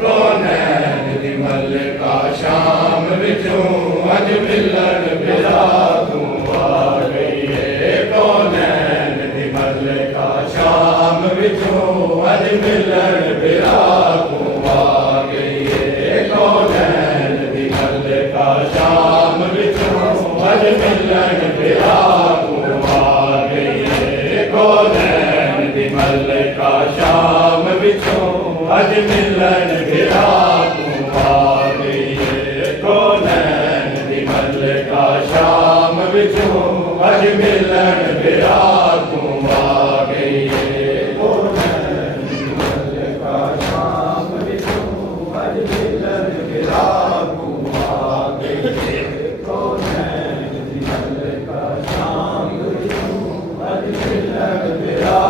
कौनैन दी मलका शाम विचों अज मिलन बिला तू आ गई है। कौनैन दी मलका शाम विचों अज मिलन बिला तू आ गई है। कौनैन दी मलका शाम विचों अज मिलन बिला तू आ गई है। कौनैन दी मलका शाम विचों अज मिलन बिला तू आ गई है। कौनैन दी मलका शाम विचों अज मिलन बिला तू आ गई है। कौनैन दी मलका शाम विचों अज मिलन बिला तू आ गई है। कौनैन दी मलका शाम विचों अज मिलन बिला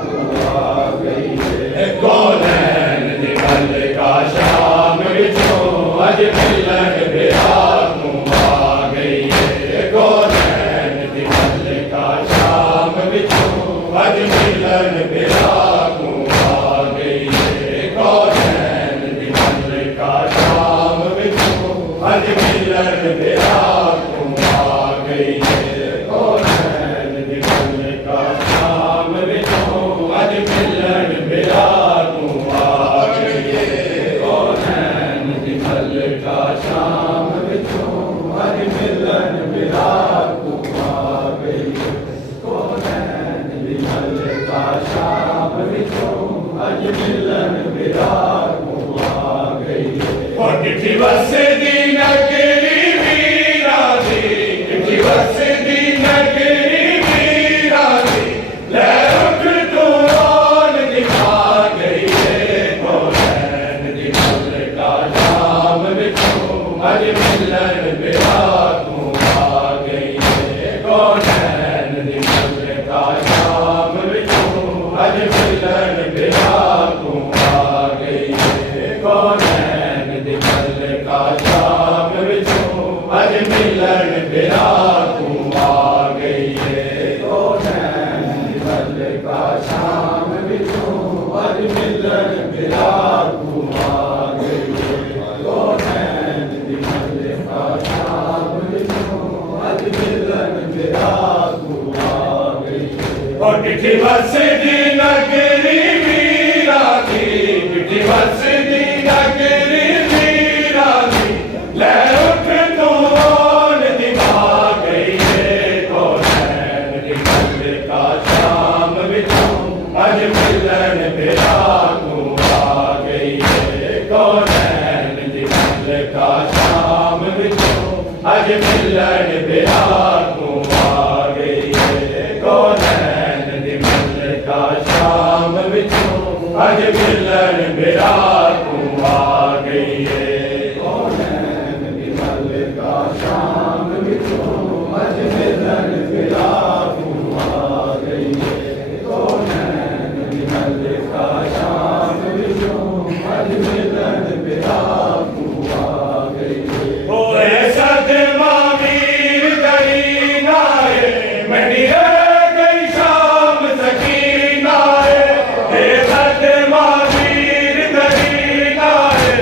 तू आ गई है। कौनैन दी मलका शाम विचों अज मिलन बिला तू आ गई है। कौनैन दी मलका शाम विचों अज मिलन बिला तू आ गई है। कौनैन दी मलका शाम विचों अज मिलन बिला तू आ गई है। कौनैन दी मलका शाम विचों अज मिलन बिला तू आ गई है। कौनैन दी मलका शाम विचों अज मिलन बिला तू आ गई है। कौनैन दी मलका शाम विचों अज मिलन बिला तू आ गई है। चिट्ठी वसदी नगरी वीरा दी, चिट्ठी वसदी नगरी वीरा दी, लै उठ तू आन दिखा गई है। कौनैन दी मलका शाम विचों अज मिलन बिला तू आ गई है। कौनैन दी मलका शाम विचों अज मिलन बिला तू आ गई है। कौनैन दी मलका शाम विचों अज मिलन बिला तू आ गई है। कौनैन दी मलका शाम विचों अज मिलन बिला तू आ गई है। कौनैन दी मलका शाम विचों अज मिलन बिला तू आ गई है। चिट्ठी वसदी नगरी वीरा दी, चिट्ठी वसदी नगरी वीरा दी, लै उठ तू आन दिखा गई है। कौनैन दी मलका शाम विचों अज मिलन बिला तू आ गई है। कौनैन दी मलका शाम विचों अज मिलन बिला तू आ गई है। कौनैन दी मलका शाम विचों अज मिलन बिला तू आ गई है। कौनैन दी मलका शाम विचों अज मिलन बिला तू आ गई है। कौनैन दी मलका शाम विचों अज मिलन बिला तू आ गई है। ओए सदमा वीर गई नाए, मेरी रह गई शाम सकीना है। हे सदमा वीर गई नाए,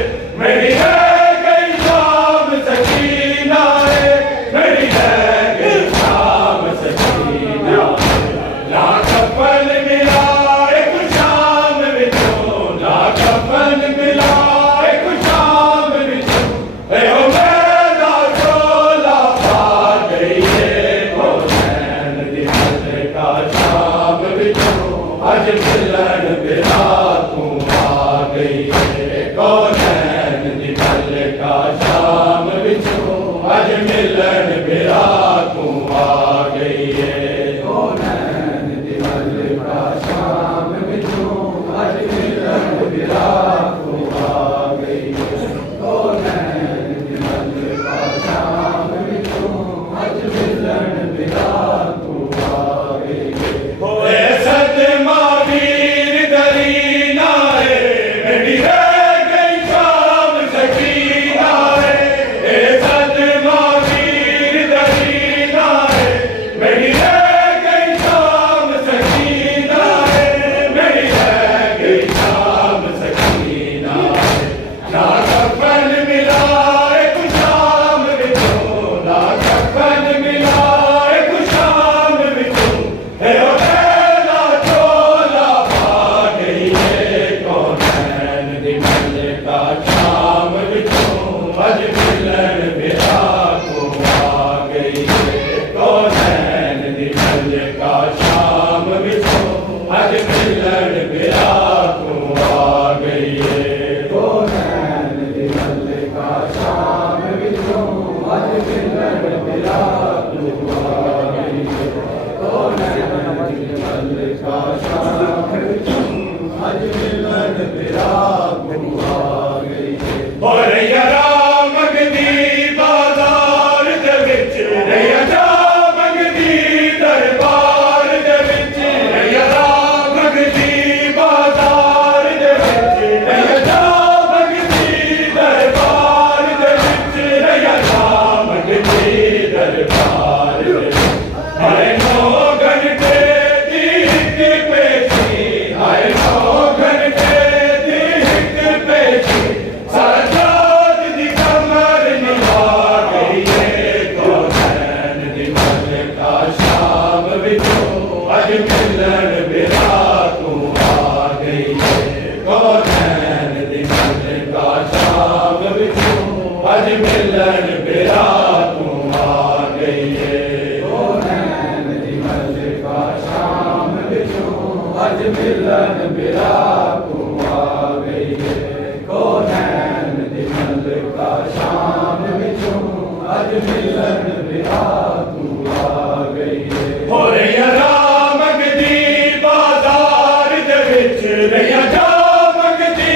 मिलन बिरा तू आ गई है। हो रैया रामग दी बाजार दे विच, रैया रामग दी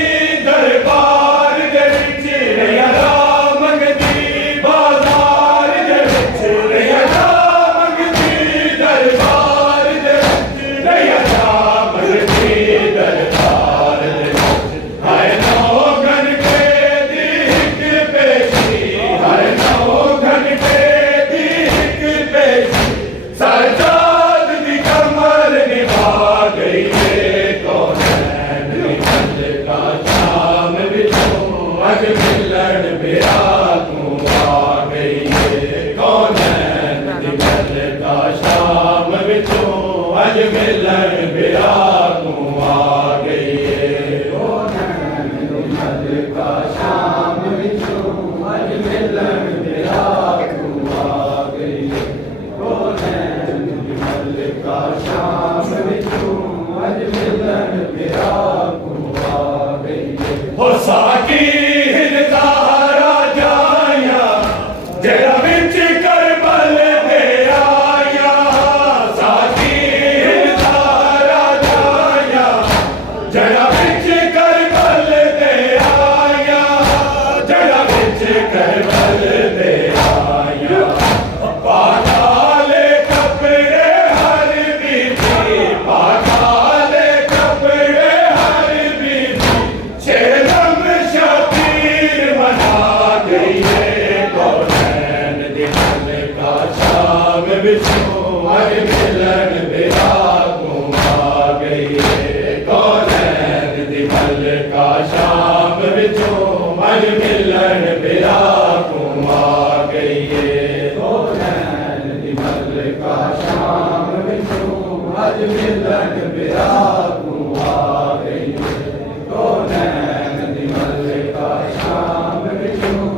दरबार दे विच, रैया रामग दी बाजार दे विच, रैया रामग दी दरबार दे विच, रैया रामग दी दरबार दे विच। हाय नौ घंटे दी हिक पेशी, हाय नौ घंटे दी हिक पेशी, सजाद दी कमर निभा गई है। कौनैन दी मल्लिका शाम विचों अज मिलन बिरा तू आ गई है। कौनैन दी मल्लिका शाम विचों अज मिलन बिरा तू आ गई है। कौनैन दी मल्लिका शाम विचों अज मिलन बिरा तू आ गई है। कौनैन दी मल्लिका शाम विचों अज मिलन बिरा तू आ गई है। हो साकी हिरदारा जाया जरा विच करबल दे आया, साकी हिरदारा जाया जरा विच करबल दे आया, जरा विच करबल दे आया। पाताले कपड़े हर बीती, पाताले कपड़े हर बीती, छेलम शबीर मना गई है। कौनैन दी मल्लिका शाम विचों अज मिलन बिरा तू आ गई है। कौनैन दी मल्लिका शाम विचों अज मिलन बिरा तू आ गई है। कौनैन दी मल्लिका शाम विचों अज मिलन बिरा तू आ गई है। कौनैन दी मल्लिका शाम विचों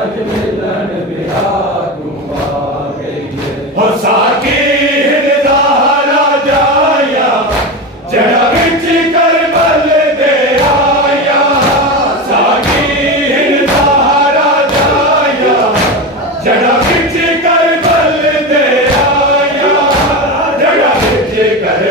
अज मिलन बिरा तू आ गई है। हो साकी हिरदारा जाया जरा विच करबल दे आया, साकी हिरदारा जाया जरा विच करबल दे आया, जरा विच कर